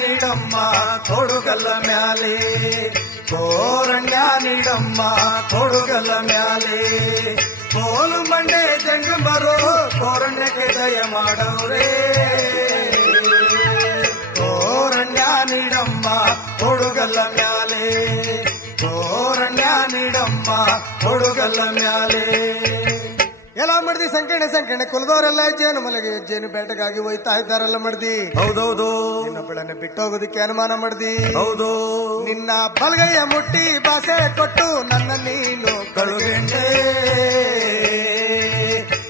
ನೀಡಮ್ಮ ಕೊಡುಗಲ್ಲ ಮ್ಯಾಲೆ ಕೋರಣ್ಯ ನೀಡಮ್ಮ ಕೊಡುಗಲ್ಲ ಮ್ಯಾಲೆ ಕೋಲು ಮಂಡೆ ಜಂಗಮರು ಕೋರಣ್ಯಕ್ಕೆ ದಯ ಮಾಡವ್ರೆ ಕೋರಣ್ಯ ನೀಡಮ್ಮ ಕೊಡುಗಲ್ಲ ಮ್ಯಾಲೆ ಕೋರಣ್ಯ ನೀಡಮ್ಮ ಕೊಡುಗಲ್ಲ ಮ್ಯಾಲೆ ಎಲ್ಲ ಮಡ್ದಿ ಸಂಕೀರ್ಣ ಕುಲದವರೆಲ್ಲ ಜೇನು ಮಲೆಗೆ ಜೇನು ಬೇಟೆಗಾಗಿ ಹೋಯ್ತಾ ಇದ್ದಾರಲ್ಲ ಮಡ್ದಿ ಹೌದೌದು ನಿನ್ನ ಬೆಳನೆ ಬಿಟ್ಟೋಗೋದಕ್ಕೆ ಅನುಮಾನ ಮಡ್ದಿ ಹೌದು ನಿನ್ನ ಬಲಗೈಯ ಮುಟ್ಟಿ ಭಾಷೆ ಕೊಟ್ಟು ನನ್ನ ನೀನು ಕಳುಗೆಂಡೆ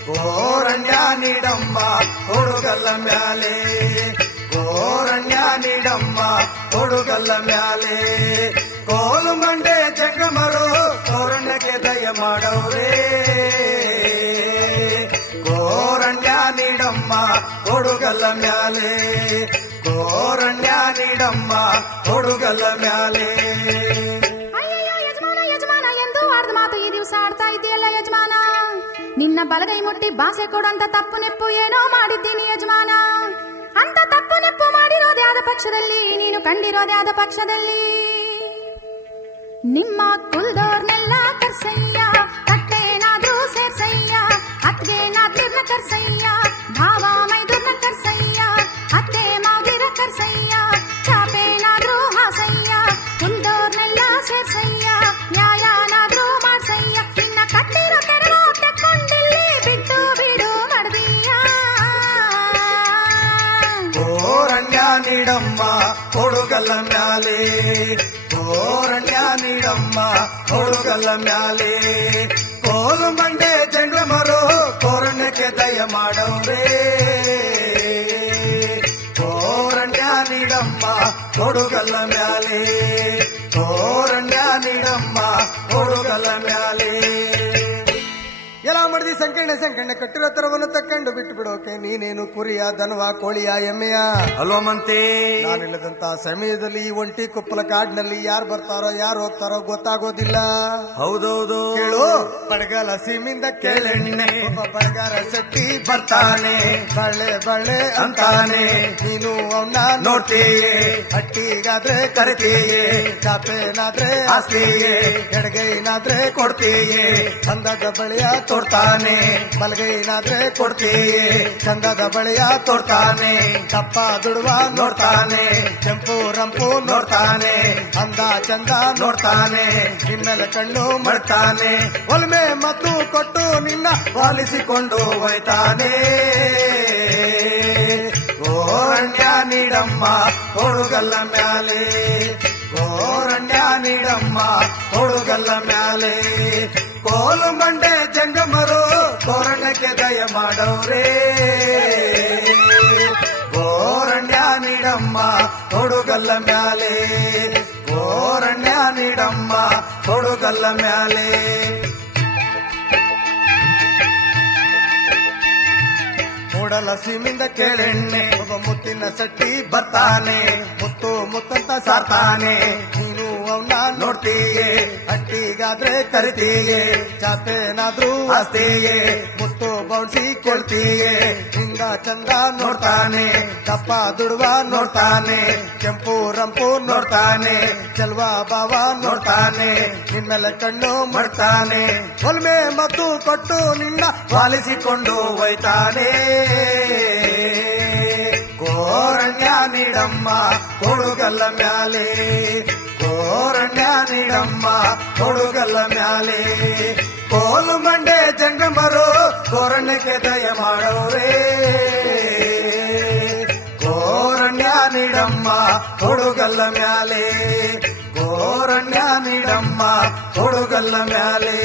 ಕೋರಣ್ಯ ನೀಡಮ್ಮ ಕೊಡುಗಲ್ಲ ಮ್ಯಾಲೆ ಕೋರಣ್ಯ ನೀಡಮ್ಮ ಕೊಡುಗಲ್ಲ ಮ್ಯಾಲೆ ಕೋಲು ಮಂಡೆ ಜಂಗಮರು ಕೋರಣ್ಯಕ್ಕೆ ದಯ ಮಾಡವ್ರೆ ಕೋರಣ್ಯ ನೀಡಮ್ಮ ಕೊಡುಗಲ್ಲ ಮ್ಯಾಲೆ ಕೋರಣ್ಯ ನೀಡಮ್ಮ ಕೊಡುಗಲ್ಲ ಮ್ಯಾಲೆ ಅಯ್ಯಯ್ಯೋ ಯಜಮಾನ ಯಜಮಾನ ಎಂದು ಆಡ್ದ ಮಾತು ಈ ದಿವಸ ಆಡ್ತಾ ಇದೆಯಲ್ಲ ಯಜಮಾನ ನಿನ್ನ ಬಲಗೈ ಮುಟ್ಟಿ ಭಾಷೆ ಕೊಡಂತ ತಪ್ಪು ನೆಪ್ಪು ಏನೋ ಮಾಡಿದ್ದೀನಿ ಯಜಮಾನ ಅಂತ ತಪ್ಪು ನೆಪ್ಪು ಮಾಡಿರೋದೇ ಆದ ಪಕ್ಷದಲ್ಲಿ ನೀನು ಕಂಡಿರೋದೇ ಆದ ಪಕ್ಷದಲ್ಲಿ ನಿಮ್ಮ ಕುಲ್ದೋರ್ನೆಲ್ಲ ಕರ್ಸಯ್ಯ ಕಟ್ಟೇನಾದ್ರೂ ಸೇರ್ಸಯ್ಯ ಅತ್ಗೇನಾದ್ಲಿರ್ನ ಕರ್ಸಯ್ಯ ಭಾವ ಮೈದುರ್ನ ಕರ್ಸಯ್ಯ ಅತ್ತೆ ಮಾವಿರ ಕರ್ಸಯ್ಯ ಚಾಪೇನಾದ್ರೂ ಹಾಸಯ್ಯ ಕುಲ್ದೋರ್ನೆಲ್ಲ ಸೇರ್ಸಯ್ಯ ನ್ಯಾಯನಾದ್ರೂ ಮಾಡ್ಸಯ್ಯ ನಿನ್ನ ಕಟ್ಟಿರೋ ತೆರವು ತೆಕ್ಕೊಂಡಿಲ್ಲಿ ಬಿಟ್ಟು ಬಿಡು ಮಡ್ದೀಯ ಕೋರಣ್ಯ ನೀಡಮ್ಮ ಕೊಡುಗಲ್ಲ ಮ್ಯಾಲೆ ಕೋರಣ್ಯ ನೀಡಮ್ಮ ಕೊಡುಗಲ್ಲ ಮ್ಯಾಲೆ ಕೋಲು ಮಂಡೆ ಜಂಗಮರು ಕೋರಣ್ಯಕ್ಕೆ ದಯ ಮಾಡವ್ರೆ ಕೋರಣ್ಯ ನೀಡಮ್ಮ ಕೊಡುಗಲ್ಲ ಮ್ಯಾಲೆ ಕೋರಣ್ಯ ನೀಡಮ್ಮ ಕೊಡುಗಲ್ಲ ಮ್ಯಾಲೆ ಎಲ್ಲ ಮಡ್ದಿ ಸಂಕೀರ್ಣ ಕಟ್ಟಿರೋ ತರವನ್ನು ತಕ್ಕೊಂಡು ಬಿಟ್ಟು ಬಿಡೋಕೆ ನೀನೇನು ಕುರಿಯ ದನವ ಕೋಳಿಯ ಎಮ್ಮೆಯ ಅಲ್ವಾ ಮಂತೆ ನಾನಿಲ್ಲದಂತ ಸಮಯದಲ್ಲಿ ಈ ಒಂಟಿ ಕುಪ್ಪಲ ಕಾಡಿನಲ್ಲಿ ಯಾರು ಬರ್ತಾರೋ ಯಾರು ಹೋಗ್ತಾರೋ ಗೊತ್ತಾಗೋದಿಲ್ಲ ಹೌದೌದು ಕೇಳು ಬಡಗಲ ಸೀಮಿಂದ ಕೇಳೆಣ್ಣೆ ಬಡಗಾರ ಶೆಟ್ಟಿ ಬರ್ತಾನೆ ಬಳ್ಳೆ ಬಳ್ಳೆ ಅಂತಾನೆ ನೀನು ಅವನ್ನ ನೋಡ್ತೀಯೇ ಹಟ್ಟಿಗಾದ್ರೆ ಕರಿತೀಯೇ ಚಾಪೇನಾದ್ರೆ ಆಸ್ತಿಯೇ ಎಡಗೈನಾದ್ರೆ ಕೊಡ್ತೀಯೇ ಚಂದದ ಬಳಿಯ ತೋಡ್ತಾನೆ ಬಲಗೈನಾದ್ರೆ ಕೊಡ್ತೀಯೇ ಚಂದದ ಬಳಿಯ ತೋಡ್ತಾನೆ ದಪ್ಪ ದುಡುವ ನೋಡ್ತಾನೆ ಕೆಂಪು ರಂಪು ನೋಡ್ತಾನೆ ಅಂದ ಚಂದ ನೋಡ್ತಾನೆ ನಿಮ್ಮೆಲ್ಲ ಕಣ್ಣು ಮಾಡ್ತಾನೆ ಒಲ್ಮೆ ಮತ್ತು ಕೊಟ್ಟು ನಿನ್ನ ಪಾಲಿಸಿಕೊಂಡು ಹೋಯ್ತಾನೆ ಕೋರಣ್ಯ ನೀಡಮ್ಮ ಕೊಡುಗಲ್ಲ ಮ್ಯಾಲೆ ಕೋರಣ್ಯ ನೀಡಮ್ಮ ಕೊಡುಗಲ್ಲ ಮ್ಯಾಲೆ ಕೋಲು ಮಂಡೆ ಜಂಗಮರು ಕೋರಣ್ಯಕ್ಕೆ ದಯ ಮಾಡವ್ರೆ ಕೋರಣ್ಯ ನೀಡಮ್ಮ ಕೊಡುಗಲ್ಲ ಮ್ಯಾಲೆ ಕೋರಣ್ಯ ನೀಡಮ್ಮ ಕೊಡುಗಲ್ಲ ಮ್ಯಾಲೆ ಮೂಡಲ ಸೀಮಿಂದ ಕೇಳೆಣ್ಣೆ ಒಬ್ಬ ಮುತ್ತಿನ ಸಟ್ಟಿ ಬರ್ತಾನೆ ಮುತ್ತು ಮುತ್ತಂತ ಸಾರ್ತಾನೆ ನೀನು ಅವನ್ನ ನೋಡ್ತೀಯೇ ಹಟ್ಟಿಗಾದ್ರೆ ಕರಿತೀಯೇ ಚಾಪೇನಾದ್ರೂ ಆಸ್ತಿಯೇ ಮುತ್ತು ಬೌನ್ಸಿ ಕೊಡ್ತೀಯೇ ಹಿಂಗ ಚಂದ ನೋಡ್ತಾನೆ ದಪ್ಪ ದುಡುವ ನೋಡ್ತಾನೆ ಕೆಂಪು ರಂಪು ನೋಡ್ತಾನೆ ಚೆಲ್ವಾ ಬಾವ ನೋಡ್ತಾನೆ ನಿನ್ನೆಲ್ಲ ಕಣ್ಣು ಮಾಡ್ತಾನೆ ಒಲ್ಮೆ ಮತ್ತು ಕೊಟ್ಟು ನಿನ್ನ ಪಾಲಿಸಿಕೊಂಡು ಹೋಯ್ತಾನೆ ಕೋರಣ್ಯ ನೀಡಮ್ಮ ಕೊಡುಗಲ್ಲ ಮ್ಯಾಲೆ ಕೋರಣ್ಯ ನೀಡಮ್ಮ ಕೊಡುಗಲ್ಲ ಮ್ಯಾಲೆ ಕೋಲು ಮಂಡೆ ಜಂಗಮರು ಕೋರಣ್ಯಕ್ಕೆ ದಯ ಮಾಡವ್ರೆ ಕೋರಣ್ಯ ನೀಡಮ್ಮ ಕೊಡುಗಲ್ಲ ಮ್ಯಾಲೆ ಕೋರಣ್ಯ ನೀಡಮ್ಮ ಕೊಡುಗಲ್ಲ ಮ್ಯಾಲೆ